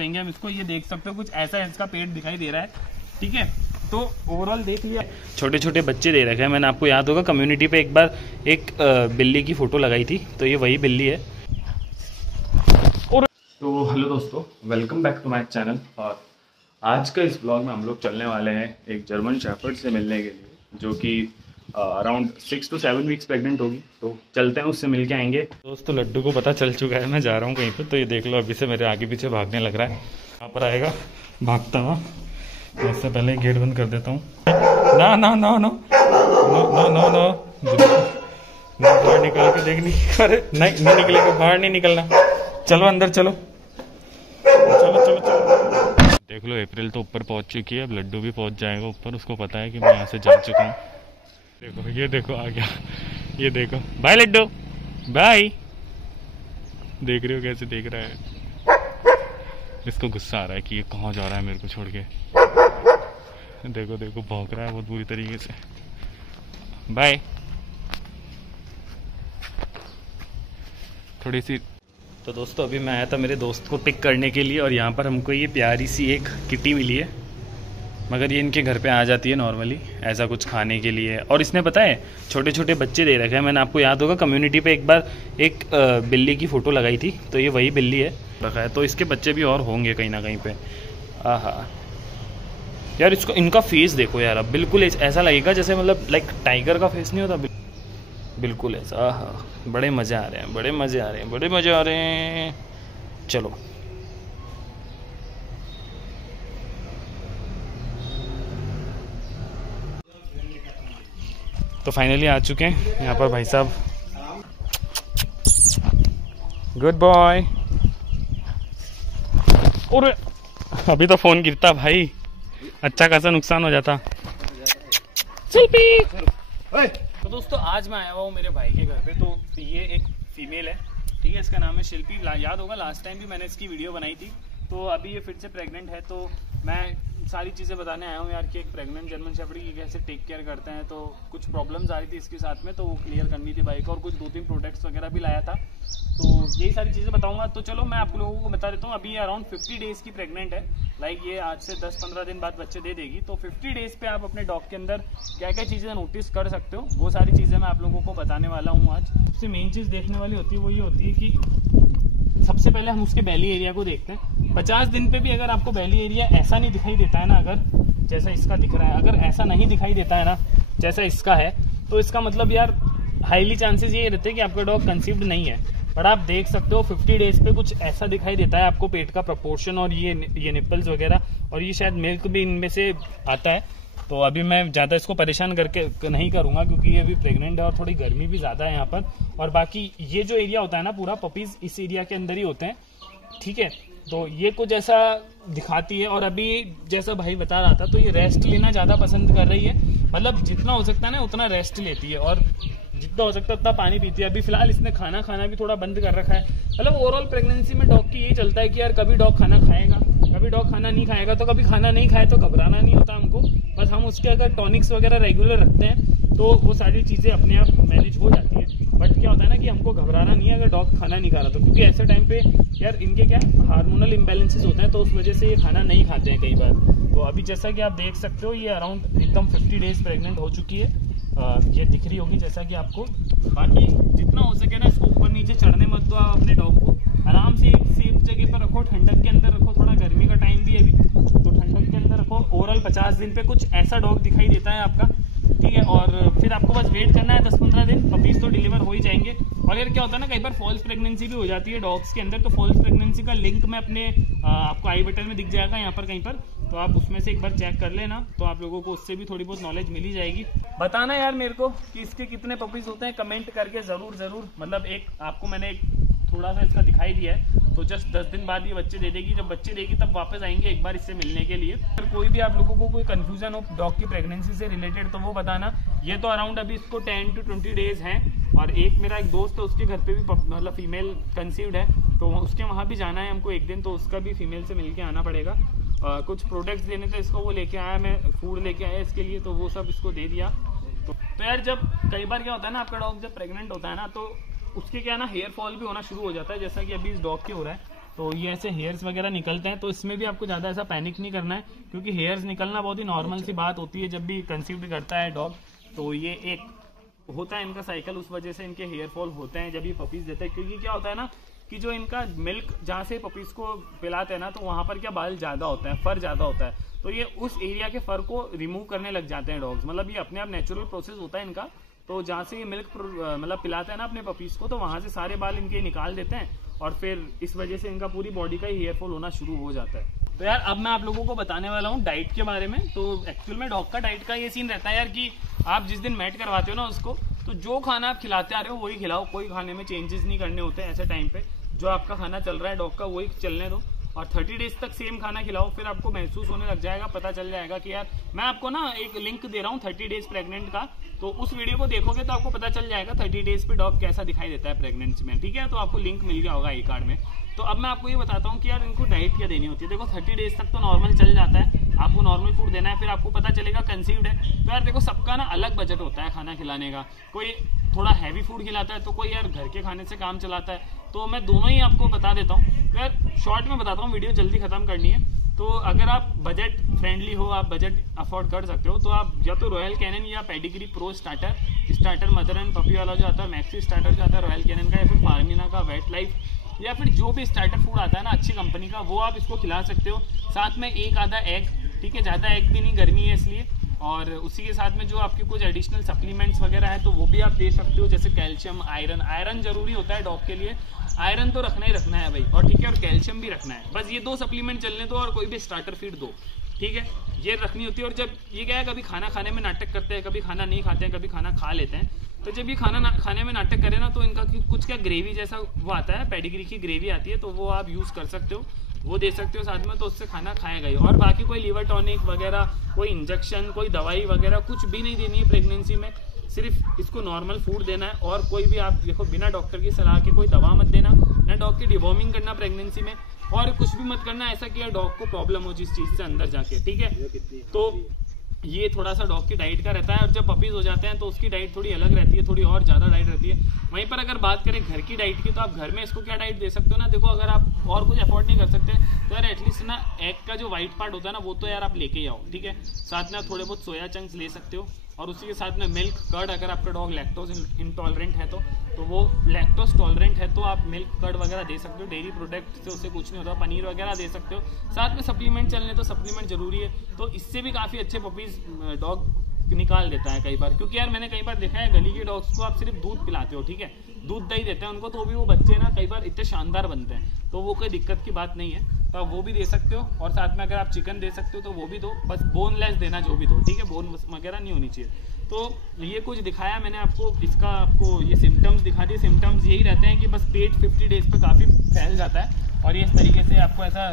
करेंगे हम इसको। ये देख सकते हो कुछ ऐसा इसका पेट दिखाई दे रहा है, ठीक है। तो ओवरऑल देख लिया, छोटे छोटे बच्चे दे रखे हैं। मैंने आपको याद होगा कम्युनिटी पे एक बार एक बिल्ली की फ़ोटो लगाई थी, तो ये वही बिल्ली है। और तो हेलो दोस्तों, welcome back to my channel. और आज का इस ब्लॉग में हम लोग चलने वाले हैं एक जर्मन शेफर्ड से मिलने के लिए, जो कि अराउंड 6 to 7 वीक्स प्रेग्नेंट होगी। तो चलते हैं, उससे मिल के आएंगे। दोस्तों लड्डू को पता चल चुका है मैं जा रहा हूँ कहीं पे, तो ये देख लो अभी से मेरे आगे पीछे भागने लग रहा है। यहाँ पर आएगा भागता हुआ, तो उससे पहले गेट बंद कर देता हूँ। ना ना ना नो नो नो नो बाहर निकल के देखनी। अरे नहीं नहीं निकलेगा, बाहर नहीं निकलना। चलो अंदर चलो चलो चलो चलो। देख लो अप्रैल तो ऊपर पहुंच चुकी है, अब लड्डू भी पहुंच जाएगा ऊपर। उसको पता है कि मैं यहाँ से जा चुका हूँ। देखो ये देखो आ गया, ये देखो। Bye laddoo bye. देख रहे हो कैसे देख रहा है। इसको गुस्सा आ रहा है कि ये कहाँ जा रहा है मेरे को छोड़ के। देखो देखो भौंक रहा है बहुत बुरी तरीके से। बाय। थोड़ी सी तो दोस्तों अभी मैं आया था मेरे दोस्त को पिक करने के लिए, और यहाँ पर हमको ये प्यारी सी एक किटी मिली है। मगर ये इनके घर पे आ जाती है नॉर्मली ऐसा कुछ खाने के लिए। और इसने पता है छोटे छोटे बच्चे दे रखे हैं। मैंने आपको याद होगा कम्युनिटी पे एक बार एक बिल्ली की फ़ोटो लगाई थी, तो ये वही बिल्ली है रखा है। तो इसके बच्चे भी और होंगे कहीं ना कहीं पे। आहा यार इसको, इनका फेस देखो यार, अब बिल्कुल ऐसा लगेगा जैसे मतलब लाइक टाइगर का फेस नहीं होता, बिल्कुल ऐसा। आहा बड़े मज़े आ रहे हैं, बड़े मज़े आ रहे हैं, बड़े मज़े आ रहे हैं। चलो तो फाइनली आ चुके हैं यहाँ पर भाई साहब। Good boy. और अभी तो फोन गिरता भाई, अच्छा खासा नुकसान हो जाता। तो दोस्तों आज मैं आया हुआ हूँ मेरे भाई के घर पे। तो ये एक फीमेल है, ठीक है। इसका नाम है शिल्पी। याद होगा लास्ट टाइम भी मैंने इसकी वीडियो बनाई थी। तो अभी ये फिर से प्रेग्नेंट है। तो मैं सारी चीज़ें बताने आया हूँ यार कि एक प्रेग्नेंट जर्मन शेफर्ड की कैसे टेक केयर करते हैं। तो कुछ प्रॉब्लम्स आ रही थी इसके साथ में, तो वो क्लियर करनी थी बाइक, और कुछ 2-3 प्रोडक्ट्स वगैरह भी लाया था। तो यही सारी चीज़ें बताऊंगा। तो चलो मैं आप लोगों को बता देता हूँ। अभी ये अराउंड 50 डेज़ की प्रेग्नेंट है। लाइक ये आज से 10-15 दिन बाद बच्चे दे देगी। तो 50 डेज़ पे आप अपने डॉग के अंदर क्या क्या चीज़ें नोटिस कर सकते हो, वो सारी चीज़ें मैं आप लोगों को बताने वाला हूँ आज। सबसे मेन चीज़ देखने वाली होती है वो ये होती है कि सबसे पहले हम उसके बेली एरिया को देखते हैं। 50 दिन पे भी अगर आपको बेली एरिया ऐसा नहीं दिखाई देता है ना, अगर जैसा इसका दिख रहा है, अगर ऐसा नहीं दिखाई देता है ना जैसा इसका है, तो इसका मतलब यार हाईली चांसेस ये रहते हैं कि आपका डॉग कंसीव्ड नहीं है। पर आप देख सकते हो 50 डेज पे कुछ ऐसा दिखाई देता है आपको, पेट का प्रपोर्शन और ये निपल्स वगैरह, और ये शायद मिल्क भी इनमें से आता है। तो अभी मैं ज़्यादा इसको परेशान करके नहीं करूँगा, क्योंकि ये अभी प्रेग्नेंट है और थोड़ी गर्मी भी ज़्यादा है यहाँ पर। और बाकी ये जो एरिया होता है ना पूरा, पपीज़ इस एरिया के अंदर ही होते हैं, ठीक है। तो ये कुछ ऐसा दिखाती है। और अभी जैसा भाई बता रहा था, तो ये रेस्ट लेना ज़्यादा पसंद कर रही है। मतलब जितना हो सकता है ना उतना रेस्ट लेती है, और जितना हो सकता है उतना पानी पीती है। अभी फिलहाल इसने खाना भी थोड़ा बंद कर रखा है। मतलब ओवरऑल प्रेगनेंसी में डॉग की यही चलता है कि यार कभी डॉग खाना खाएगा, कभी डॉग खाना नहीं खाएगा। तो कभी खाना नहीं खाए तो घबराना नहीं होता हमको, बस हम उसके अगर टॉनिक्स वगैरह रेगुलर रखते हैं तो वो सारी चीज़ें अपने आप मैनेज हो जाती है। बट क्या होता है ना कि हमको घबराना नहीं है अगर डॉग खाना नहीं खा रहा, तो क्योंकि ऐसे टाइम पे यार इनके क्या हार्मोनल इम्बैलेंसेस होते हैं, तो उस वजह से ये खाना नहीं खाते हैं कई बार। तो अभी जैसा कि आप देख सकते हो ये अराउंड एकदम 50 डेज प्रेग्नेंट हो चुकी है। ये दिख रही होगी जैसा कि आपको। बाकी जितना हो सके ना इसको ऊपर नीचे चढ़ने मत दो आप अपने डॉग को। आराम से एक सेफ जगह पर रखो, ठंडक के अंदर रखो। थोड़ा गर्मी का टाइम भी है अभी, तो ठंडक के अंदर रखो। ओवरऑल 50 दिन पे कुछ ऐसा डॉग दिखाई देता है आपका, ठीक है। और फिर आपको बस वेट करना है 10-15 दिन, पपीज तो डिलीवर हो ही जाएंगे। और यार क्या होता है ना, कई बार फॉल्स प्रेगनेंसी भी हो जाती है डॉग्स के अंदर। तो फॉल्स प्रेगनेंसी का लिंक मैं अपने आपको आई बटन में दिख जाएगा यहाँ पर कहीं पर, तो आप उसमें से एक बार चेक कर लेना, तो आप लोगों को उससे भी थोड़ी बहुत नॉलेज मिल ही जाएगी। बताना यार मेरे को कि इसके कितने पपीज होते हैं, कमेंट करके जरूर। मतलब एक आपको मैंने एक थोड़ा सा इसका दिखाई दिया है, तो जस्ट 10 दिन बाद ये बच्चे दे देगी। जब बच्चे देगी तब वापस आएंगे एक बार इससे मिलने के लिए। अगर कोई भी आप लोगों को कोई कंफ्यूजन हो डॉग की प्रेगनेंसी से रिलेटेड तो वो बताना। ये तो अराउंड अभी इसको 10 to 20 डेज हैं। और एक मेरा एक दोस्त है, उसके घर पे भी मतलब फीमेल कंसीव्ड है, तो उसके वहाँ भी जाना है हमको एक दिन, तो उसका भी फीमेल से मिल के आना पड़ेगा। कुछ प्रोडक्ट्स देने थे इसको, वो लेके आया, मैं फूड लेके आया इसके लिए, तो वो सब इसको दे दिया। तो यार जब कई बार क्या होता है ना, आपका डॉग जब प्रेग्नेंट होता है ना, तो उसके क्या ना हेयर फॉल भी होना शुरू हो जाता है, जैसा कि अभी इस डॉग के हो रहा है। तो ये ऐसे हेयर्स वगैरह निकलते हैं, तो इसमें भी आपको ज़्यादा ऐसा पैनिक नहीं करना है, क्योंकि हेयर्स निकलना बहुत ही नॉर्मल सी बात होती है जब भी कंसीव करता है डॉग। तो ये एक होता है इनका साइकिल, उस वजह से इनके हेयर फॉल होते हैं जब ये पपीज देते हैं। क्योंकि क्या होता है ना कि जो इनका मिल्क जहाँ से पपीज को पिलाते हैं ना, तो वहाँ पर क्या बाल ज़्यादा होता है, फर ज़्यादा होता है, तो ये उस एरिया के फर को रिमूव करने लग जाते हैं डॉग्स। मतलब ये अपने आप नेचुरल प्रोसेस होता है इनका। तो जहाँ से ये मिल्क मतलब पिलाता है ना अपने पपीज को, तो वहाँ से सारे बाल इनके निकाल देते हैं और फिर इस वजह से इनका पूरी बॉडी का ही हेयर फॉल होना शुरू हो जाता है। तो यार अब मैं आप लोगों को बताने वाला हूँ डाइट के बारे में। तो एक्चुअल में डॉग का डाइट का ये सीन रहता है यार कि आप जिस दिन मैट करवाते हो ना उसको, तो जो खाना आप खिलाते आ रहे हो वही खिलाओ, कोई खाने में चेंजेस नहीं करने होते हैं ऐसे टाइम पे। जो आपका खाना चल रहा है डॉग का वही चलने दो और 30 डेज तक सेम खाना खिलाओ, फिर आपको महसूस होने लग जाएगा, पता चल जाएगा कि यार मैं आपको ना एक लिंक दे रहा हूँ 30 डेज प्रेग्नेंट का, तो उस वीडियो को देखोगे तो आपको पता चल जाएगा 30 डेज पे डॉग कैसा दिखाई देता है प्रेगनेंसी में, ठीक है। तो आपको लिंक मिल गया होगा आई कार्ड में। तो अब मैं आपको ये बताता हूँ कि यार इनको डाइट क्या देनी होती है। देखो 30 डेज तक तो नॉर्मल चल जाता है, आपको नॉर्मल फूड देना है, फिर आपको पता चलेगा कंसीव्ड है। तो यार देखो सबका ना अलग बजट होता है खाना खिलाने का, कोई थोड़ा हैवी फूड खिलाता है तो कोई यार घर के खाने से काम चलाता है। तो मैं दोनों ही आपको बता देता हूँ, यार शॉर्ट में बताता हूँ, वीडियो जल्दी खत्म करनी है। तो अगर आप बजट फ्रेंडली हो, आप बजट अफोर्ड कर सकते हो, तो आप या तो रॉयल कैनन या pedigree pro starter mother and puppy वाला जो आता है, मैक्सी स्टार्टर जो आता है रॉयल कैनन का, या फिर फार्मिना का, वेट लाइफ, या फिर जो भी स्टार्टर फूड आता है ना अच्छी कंपनी का, वो आप इसको खिला सकते हो। साथ में एक आधा एग, ठीक है, ज़्यादा एग भी नहीं, गर्मी है इसलिए। और उसी के साथ में जो आपके कुछ एडिशनल सप्लीमेंट्स वगैरह है तो वो भी आप दे सकते हो, जैसे कैल्शियम, आयरन जरूरी होता है डॉग के लिए, आयरन तो रखना ही रखना है भाई, और ठीक है, और कैल्शियम भी रखना है। बस ये 2 सप्लीमेंट चलने दो और कोई भी स्टार्टर फीड दो, ठीक है, ये रखनी होती है। और जब ये क्या है, कभी खाना खाने में नाटक करते हैं, कभी खाना नहीं खाते हैं, कभी खाना खा लेते हैं, तो जब ये खाना खाने में नाटक करे ना, तो इनका कुछ क्या ग्रेवी जैसा वो आता है, पेडिग्री की ग्रेवी आती है, तो वो आप यूज़ कर सकते हो, वो दे सकते हो साथ में, तो उससे खाना खाएगा ही। और बाकी कोई लिवर टॉनिक वगैरह, कोई इंजेक्शन, कोई दवाई वगैरह कुछ भी नहीं देनी है प्रेगनेंसी में, सिर्फ इसको नॉर्मल फूड देना है। और कोई भी आप देखो बिना डॉक्टर की सलाह के कोई दवा मत देना, ना डॉग की डिवॉर्मिंग करना प्रेगनेंसी में, और कुछ भी मत करना ऐसा कि यार डॉग को प्रॉब्लम हो जिस चीज़ से अंदर जाके, ठीक है। तो ये थोड़ा सा डॉग की डाइट का रहता है। और जब पपीज हो जाते हैं तो उसकी डाइट थोड़ी अलग रहती है, थोड़ी और ज़्यादा डाइट रहती है। वहीं पर अगर बात करें घर की डाइट की, तो आप घर में इसको क्या डाइट दे सकते हो ना, देखो अगर आप और कुछ अफोर्ड नहीं कर सकते तो यार एटलीस्ट ना एग का जो वाइट पार्ट होता है ना, वो तो यार आप लेके ही आओ, ठीक है। साथ में आप थोड़े बहुत सोया चंक्स ले सकते हो, और उसी के साथ में मिल्क कर्ड, अगर आपका डॉग लैक्टोज इंटॉलरेंट है तो वो लैक्टोज टॉलरेंट है तो आप मिल्क कर्ड वगैरह दे सकते हो। डेयरी प्रोडक्ट से उससे कुछ नहीं होता, पनीर वगैरह दे सकते हो। साथ में सप्लीमेंट चलने तो सप्लीमेंट जरूरी है, तो इससे भी काफ़ी अच्छे पपीज डॉग निकाल देता है कई बार। क्योंकि यार मैंने कई बार देखा है गली के डॉग्स को आप सिर्फ दूध पिलाते हो, ठीक है, दूध दही देते हैं उनको, तो भी वो बच्चे ना कई बार इतने शानदार बनते हैं, तो वो कोई दिक्कत की बात नहीं है, तो आप वो भी दे सकते हो। और साथ में अगर आप चिकन दे सकते हो तो वो भी दो, बस बोनलेस देना जो भी दो, ठीक है, बोन वगैरह नहीं होनी चाहिए। तो ये कुछ दिखाया मैंने आपको, इसका आपको ये सिम्टम्स दिखा दिए। सिम्टम्स यही रहते हैं कि बस पेट 50 डेज पे काफ़ी फैल जाता है, और ये इस तरीके से आपको ऐसा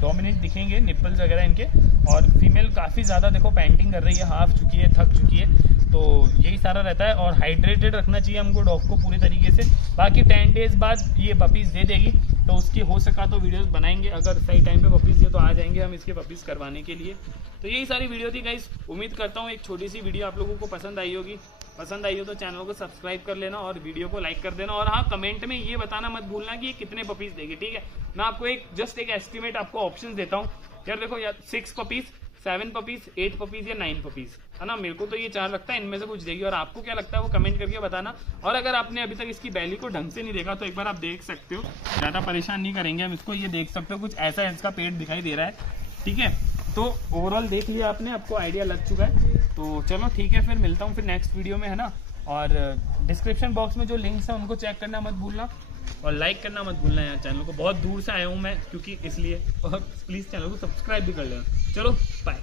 डोमिनेट दिखेंगे निप्पल्स वगैरह इनके। और फीमेल काफ़ी ज़्यादा देखो पैंटिंग कर रही है, हाफ चुकी है, थक चुकी है, तो यही सारा रहता है। और हाइड्रेटेड रखना चाहिए हमको डॉग को पूरी तरीके से। बाकी 10 डेज बाद ये पपीज़ दे देगी, तो उसकी हो सका तो वीडियोस बनाएंगे, अगर सही टाइम पे पपीज़ दिए तो आ जाएंगे हम इसके पपीज़ करवाने के लिए। तो यही सारी वीडियो थी गाइस, उम्मीद करता हूँ एक छोटी सी वीडियो आप लोगों को पसंद आई होगी। पसंद आई हो तो चैनल को सब्सक्राइब कर लेना और वीडियो को लाइक कर देना। और हाँ, कमेंट में ये बताना मत भूलना कि ये कितने पपीज़ देगी, ठीक है। मैं आपको जस्ट एक एस्टिमेट आपको ऑप्शन देता हूँ यार, देखो यार 6 पपीज़, 7 पपीज़, 8 पपीज़ या 9 पपीज़, है ना। मेरे को तो ये 4 लगता है, इनमें से कुछ देगी, और आपको क्या लगता है वो कमेंट करके बताना। और अगर आपने अभी तक इसकी बैली को ढंग से नहीं देखा तो एक बार आप देख सकते हो, ज़्यादा परेशान नहीं करेंगे हम इसको। ये देख सकते हो कुछ ऐसा इसका पेट दिखाई दे रहा है, ठीक है। तो ओवरऑल देख लिया आपने, आपको आइडिया लग चुका है। तो चलो ठीक है, फिर मिलता हूँ फिर नेक्स्ट वीडियो में, है ना। और डिस्क्रिप्शन बॉक्स में जो लिंक्स हैं उनको चेक करना मत भूलना, और लाइक करना मत भूलना यार चैनल को। बहुत दूर से आया हूँ मैं क्योंकि इसलिए, और प्लीज़ चैनल को सब्सक्राइब भी कर लेना। चलो बाय।